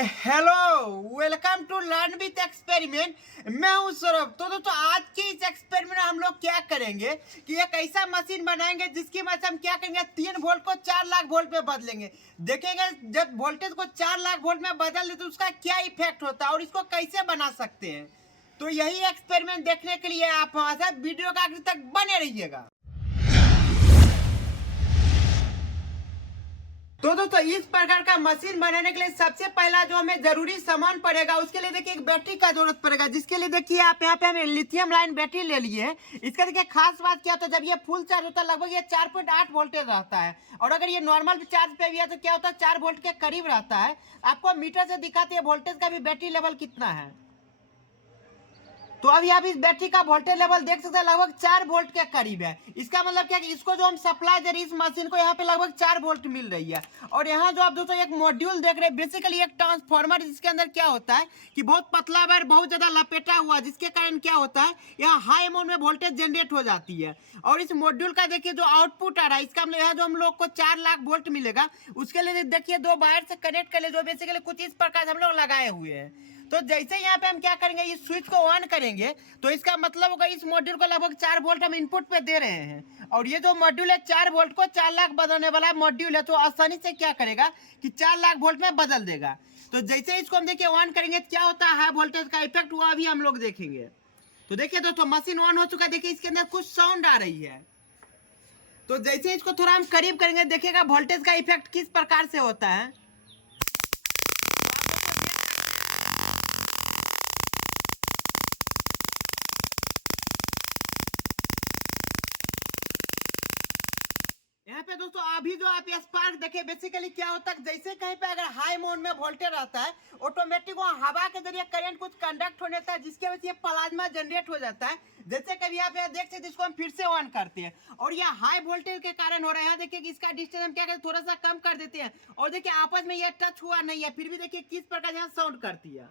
Hello, welcome to learn with experiment. मैं हूं सौरभ। तो दोस्तों आज के इस एक्सपेरिमेंट में हम लोग क्या करेंगे कि एक ऐसा मशीन बनाएंगे जिसकी मदद से हम क्या करेंगे 3 वोल्ट को 4 लाख वोल्ट में बदलेंगे। देखेंगे जब वोल्टेज को 4 लाख वोल्ट में बदल दे तो उसका क्या इफेक्ट होता है और इसको कैसे बना सकते हैं। तो यही एक्सपेरिमेंट देखने के लिए आप हमारे वीडियो का आखिर तक बने रहिएगा। तो दोस्तों इस प्रकार का मशीन बनाने के लिए सबसे पहला जो हमें जरूरी सामान पड़ेगा उसके लिए देखिए एक बैटरी का जरूरत पड़ेगा, जिसके लिए देखिए आप यहाँ पे हमें लिथियम लाइन बैटरी ले लिए है। इसका देखिए खास बात क्या होता है, जब ये फुल चार्ज होता है लगभग ये 4.8 वोल्टेज रहता है, और अगर ये नॉर्मल चार्ज पे भी है तो क्या होता है 4 वोल्ट के करीब रहता है। आपको मीटर से दिखाती है वोल्टेज का भी बैटरी लेवल कितना है। तो अभी आप इस बैटरी का वोल्टेज लेवल देख सकते हैं लगभग 4 वोल्ट के करीब है। इसका मतलब क्या कि इसको जो हम सप्लाई दे रहे हैं इस मशीन को यहाँ पे लगभग 4 वोल्ट मिल रही है। और यहाँ जो आप दोस्तों एक मॉड्यूल देख रहे हैं बेसिकली एक ट्रांसफार्मर, जिसके अंदर क्या होता है कि बहुत पतला वायर बहुत ज्यादा लपेटा हुआ, जिसके कारण क्या होता है यहाँ हाई अमाउंट में वोल्टेज जनरेट हो जाती है। और इस मॉड्यूल का देखिए जो आउटपुट आ रहा है इसका मतलब यहाँ जो हम लोग को 4 लाख वोल्ट मिलेगा उसके लिए देखिए 2 वायर से कनेक्ट कर ले, जो बेसिकली कुछ इस प्रकार हम लोग लगाए हुए हैं। तो जैसे यहाँ पे हम क्या करेंगे इस स्विच को ऑन करेंगे तो इसका मतलब होगा इस मॉड्यूल को लगभग 4 वोल्ट हम इनपुट पे दे रहे हैं। और ये जो मॉड्यूल है 4 वोल्ट को 4 लाख बदलने वाला मॉड्यूल है, तो आसानी से क्या करेगा कि 4 लाख वोल्ट में बदल देगा। तो जैसे इसको हम देखिए ऑन करेंगे क्या होता है हाई वोल्टेज का इफेक्ट हुआ अभी हम लोग देखेंगे। तो देखिए दोस्तों मशीन ऑन हो चुका है, देखिए इसके अंदर कुछ साउंड आ रही है। तो जैसे इसको थोड़ा हम करीब करेंगे देखिएगा वोल्टेज का इफेक्ट किस प्रकार से होता है। यहाँ पे दोस्तों अभी जो आप स्पार्क देखे बेसिकली क्या होता है जैसे कहीं पे अगर हाई मोड में वोल्टेज रहता है ऑटोमेटिक वो हवा के जरिए करंट कुछ कंडक्ट होने लगता है, जिसके वजह से प्लाज्मा जनरेट हो जाता है। जैसे कभी आप यहाँ देख सकते इसको हम फिर से ऑन करते हैं और ये हाई वोल्टेज के कारण हो रहा है। यहाँ देखिए कि इसका डिस्टेंस हम क्या करते थोड़ा सा कम कर देते हैं और देखिए आपस में ये टच हुआ नहीं है, फिर भी देखिए किस प्रकार यहाँ साउंड करती है।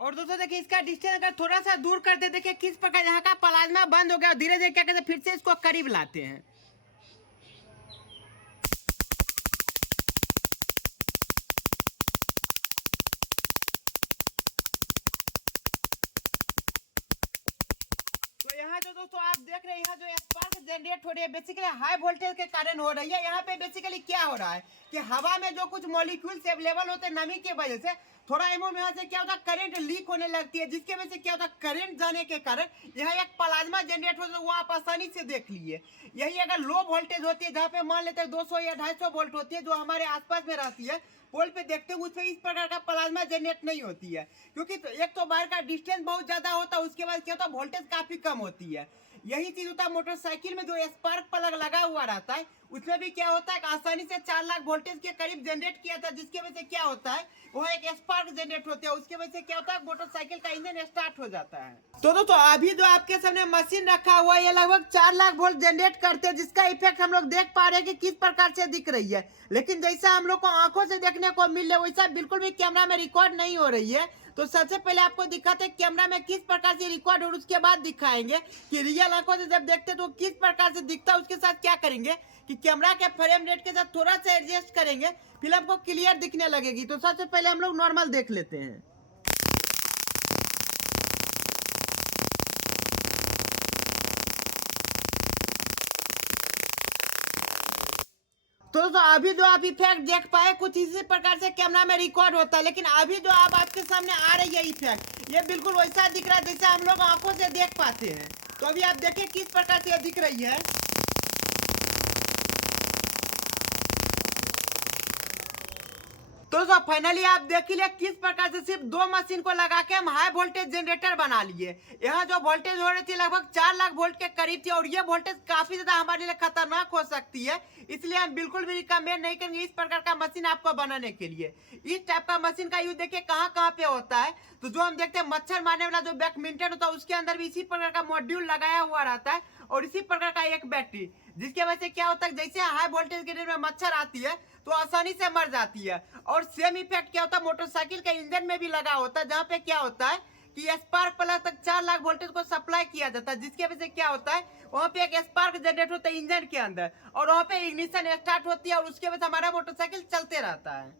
और दोस्तों देखिए इसका डिस्टेंस अगर थोड़ा सा दूर करते देखिए किस प्रकार यहाँ का प्लाज्मा बंद हो गया और धीरे धीरे क्या कहते हैं फिर से इसको करीब लाते हैं। तो यहाँ जो दोस्तों आप देख रहे हैं यहाँ जो स्पार्क जनरेट हो रही है बेसिकली हाई वोल्टेज के कारण हो रही है। यहाँ पे बेसिकली क्या हो रहा है कि हवा में जो कुछ मॉलिक्यूल्स अवेलेबल होते हैं नमी की वजह से थोड़ा अमाउंट में यहाँ से क्या होता है करंट लीक होने लगती है, जिसके वजह से क्या होता है करंट जाने के कारण यहाँ एक प्लाज्मा जनरेट होता है, वो आप आसानी से देख लीजिए। यही अगर लो वोल्टेज होती है जहाँ पे मान लेते हैं 200 या 250 वोल्ट होती है जो हमारे आसपास में रहती है पोल पे देखते हैं उसमें इस प्रकार का प्लाज्मा जनरेट नहीं होती है, क्योंकि तो एक तो वायर का डिस्टेंस बहुत ज्यादा होता है, उसके बाद क्या होता है वोल्टेज काफी कम होती है। यही चीज होता है मोटरसाइकिल में जो स्पार्क प्लग लगा हुआ रहता है उसमें भी क्या होता है आसानी से 4 लाख वोल्टेज के करीब जनरेट किया था, जिसकी वजह से क्या होता है वो एक स्पार्क जनरेट होता है, उसकी वजह से क्या होता है मोटरसाइकिल का इंजन स्टार्ट हो जाता है। तो दोस्तों अभी जो आपके सामने मशीन रखा हुआ है ये लगभग 4 लाख वोल्ट जनरेट करते हैं, जिसका इफेक्ट हम लोग देख पा रहे हैं कि किस प्रकार से दिख रही है। लेकिन जैसा हम लोग को आंखों से देखने को मिल रहा है वैसा बिल्कुल भी कैमरा में रिकॉर्ड नहीं हो रही है। तो सबसे पहले आपको दिखाते हैं कैमरा में किस प्रकार से रिकॉर्ड और उसके बाद दिखाएंगे कि रियल आंखों से जब देखते तो किस प्रकार से दिखता है। उसके साथ क्या करेंगे कि कैमरा के फ्रेम रेट के साथ थोड़ा सा एडजस्ट करेंगे, फिर आपको क्लियर दिखने लगेगी। तो सबसे पहले हम लोग नॉर्मल देख लेते हैं। तो अभी जो आप इफेक्ट देख पाए कुछ इसी प्रकार से कैमरा में रिकॉर्ड होता है, लेकिन अभी जो आप आपके सामने आ रही है इफेक्ट ये बिल्कुल वैसा दिख रहा है जैसे हम लोग आंखों से देख पाते हैं। तो अभी आप देखिए किस प्रकार से ये दिख रही है। दोस्तों फाइनली आप देख लिए किस प्रकार से सिर्फ 2 मशीन को लगा के हम हाई वोल्टेज जनरेटर बना लिए। यहाँ जो वोल्टेज हो रही थी लगभग 4 लाख वोल्ट के करीब थी और ये वोल्टेज काफी ज्यादा हमारे लिए खतरनाक हो सकती है, इसलिए हम बिल्कुल भी रिकमेंड नहीं करेंगे इस प्रकार का मशीन आपको बनाने के लिए। इस टाइप का मशीन का यूज देखिए कहाँ कहाँ पे होता है, तो जो हम देखते हैं मच्छर मारने वाला जो बैडमिंटन होता है उसके अंदर भी इसी प्रकार का मॉड्यूल लगाया हुआ रहता है और इसी प्रकार का एक बैटरी, जिसके वजह से क्या होता है जैसे हाई वोल्टेज ग्रिड में मच्छर आती है तो आसानी से मर जाती है। और सेम इफेक्ट क्या होता है मोटरसाइकिल के इंजन में भी लगा होता है, जहाँ पे क्या होता है कि स्पार्क प्लग तक 4 लाख वोल्टेज को सप्लाई किया जाता है, जिसकी वजह से क्या होता है वहाँ पे एक स्पार्क जनरेट होता है इंजन के अंदर और वहाँ पे इग्निशन स्टार्ट होती है और उसके वजह से हमारा मोटरसाइकिल चलते रहता है।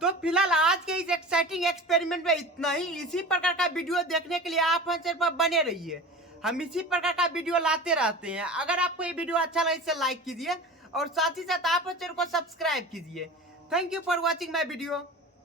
तो फिलहाल आज के इस एक्साइटिंग एक्सपेरिमेंट में इतना ही। इसी प्रकार का वीडियो देखने के लिए आप हमारे चैनल पर बने रहिए, हम इसी प्रकार का वीडियो लाते रहते हैं। अगर आपको ये वीडियो अच्छा लगे इसे लाइक कीजिए और साथ ही साथ आप चैनल को सब्सक्राइब कीजिए। Thank you for watching my video.